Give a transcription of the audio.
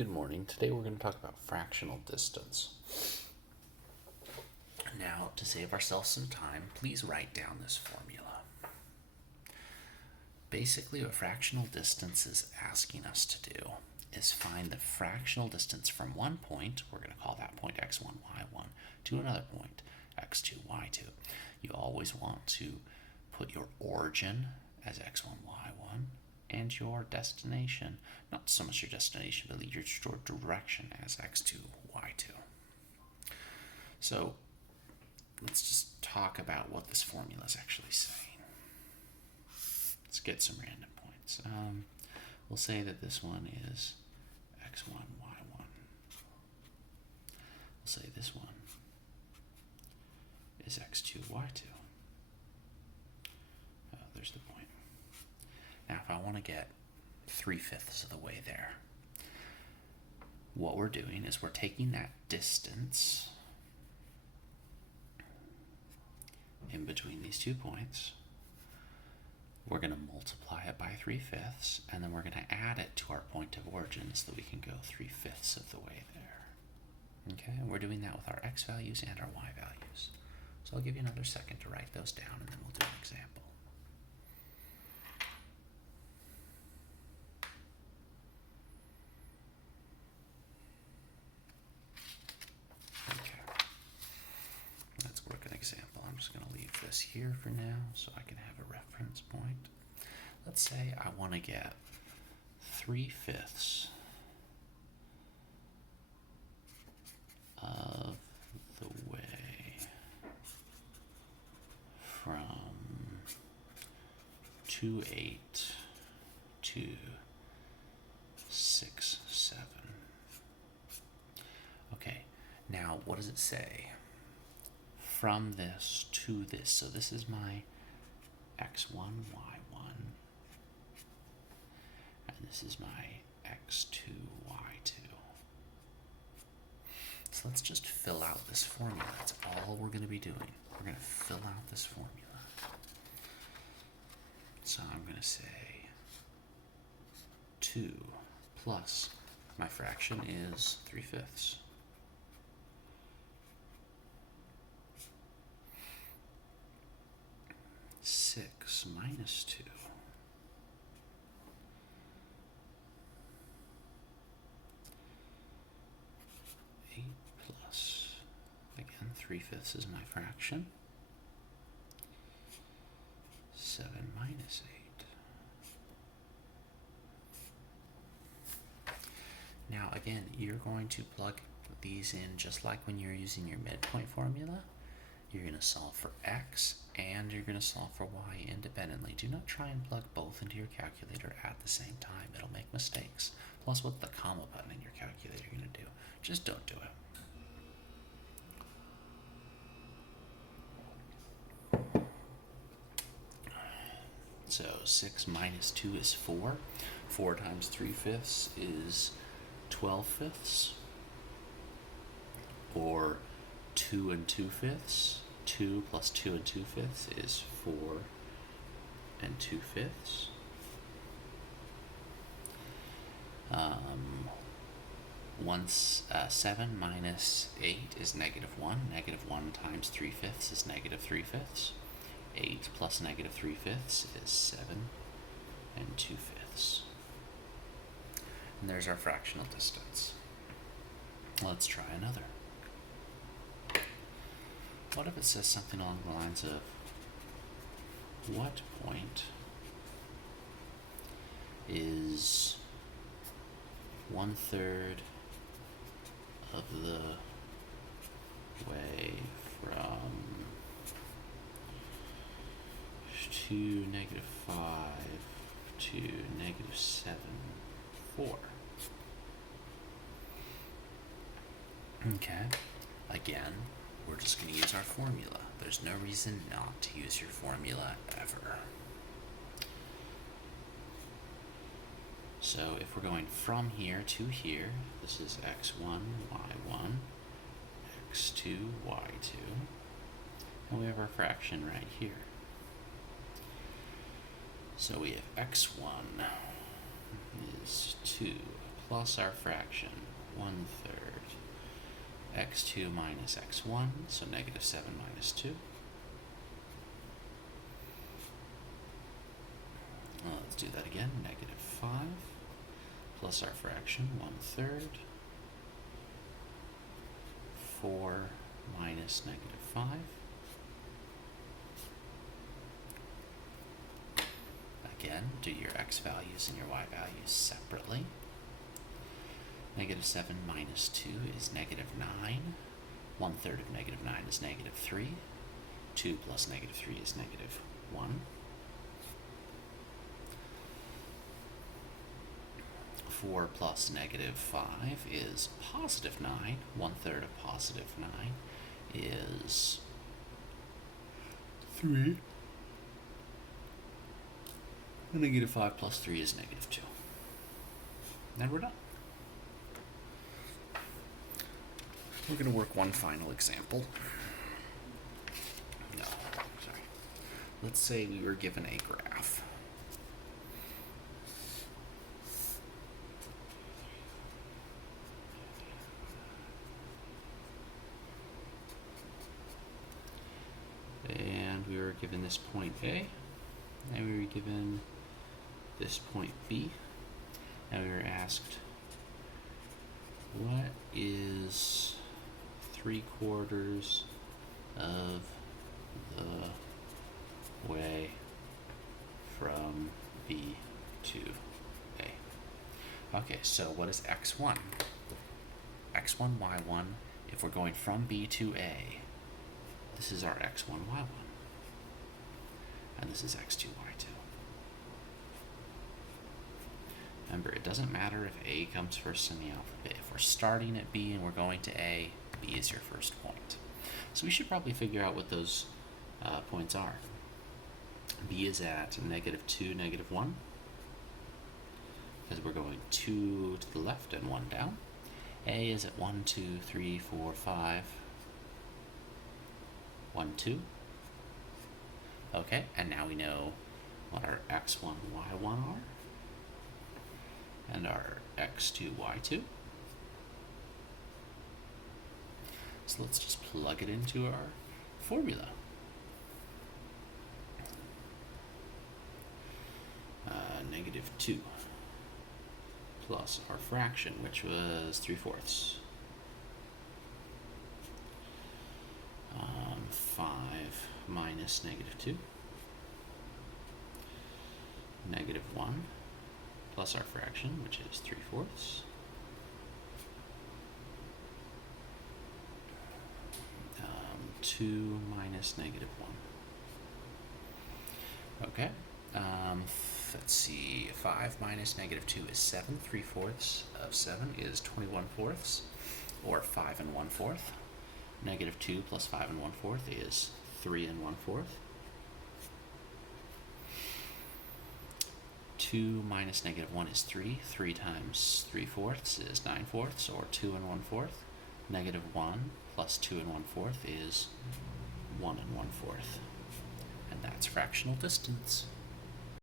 Good morning. Today we're going to talk about fractional distance. Now, to save ourselves some time, please write down this formula. Basically, what fractional distance is asking us to do is find the fractional distance from one point, we're going to call that point x1, y1, to another point, x2, y2. You always want to put your origin as x1, y1, and your destination, not so much your destination, but your direction as x2, y2. So let's just talk about what this formula is actually saying. Let's get some random points. We'll say that this one is x1, y1. We'll say this one is x2, y2. There's the point. Now, if I want to get 3/5 of the way there, what we're doing is we're taking that distance in between these 2 points, we're going to multiply it by 3/5, and then we're going to add it to our point of origin so that we can go 3/5 of the way there. Okay, and we're doing that with our x values and our y values. So I'll give you another second to write those down, and then we'll do an example. Example. I'm just going to leave this here for now so I can have a reference point. Let's say I want to get 3/5 of the way from 2/8 to 6/7. Okay, now what does it say? From this to this. So this is my x1, y1, and this is my x2, y2. So let's just fill out this formula. That's all we're going to be doing. We're going to fill out this formula. So I'm going to say 2 plus, my fraction is 3/5. 6 minus 2. 8 plus, again, 3/5 is my fraction. 7 minus 8. Now, again, you're going to plug these in just like when you're using your midpoint formula. You're going to solve for x and you're going to solve for y independently. Do not try and plug both into your calculator at the same time. It'll make mistakes. Plus, what's the comma button in your calculator going to do? Just don't do it. So 6 minus 2 is 4. 4 times 3/5 is 12/5. Or 2 and 2/5. 2 plus 2 and 2/5 is 4 and 2/5. 7 minus 8 is -1. -1 times 3/5 is -3/5. 8 plus -3/5 is 7 and 2/5. And there's our fractional distance. Let's try another. What if it says something along the lines of, what point is 1/3 of the way from 2 -5 to -7, 4? Okay, again, we're just going to use our formula. There's no reason not to use your formula ever. So if we're going from here to here, this is x1, y1, x2, y2, and we have our fraction right here. So we have x1 is 2 plus our fraction, 1/3, x2 minus x1, so negative 7 minus 2. Let's do that again, negative 5, plus our fraction, 1/3, 4 minus negative 5. Again, do your x values and your y values separately. Negative 7 minus 2 is negative 9. 1/3 of negative 9 is negative 3. 2 plus negative 3 is negative 1. 4 plus negative 5 is positive 9. 1/3 of positive 9 is 3. And negative 5 plus 3 is negative 2. And we're done. We're going to work one final example. No, sorry. Let's say we were given a graph. And we were given this point A, and we were given this point B, and we were asked, what is 3/4 of the way from B to A? Okay, so what is x1? x1, y1, if we're going from B to A, this is our x1, y1, and this is x2, y2. Remember, it doesn't matter if A comes first in the alphabet. If we're starting at B and we're going to A, B is your first point. So we should probably figure out what those points are. B is at negative 2, negative 1, because we're going 2 to the left and 1 down. A is at 1, 2, 3, 4, 5, 1, 2. Okay, and now we know what our x1, y1 are, and our x2, y2. So let's just plug it into our formula. Negative 2 plus our fraction, which was 3/4. 5 minus negative 2. Negative 1 plus our fraction, which is 3/4. 2 minus negative 1. Okay. Let's see. 5 minus negative 2 is 7. 3/4 of 7 is 21/4, or 5 1/4. Negative 2 plus 5 1/4 is 3 1/4. 2 minus negative 1 is 3. 3 times 3/4 is 9/4, or 2 1/4. Negative 1 plus 2 1/4 is 1 1/4. And that's fractional distance.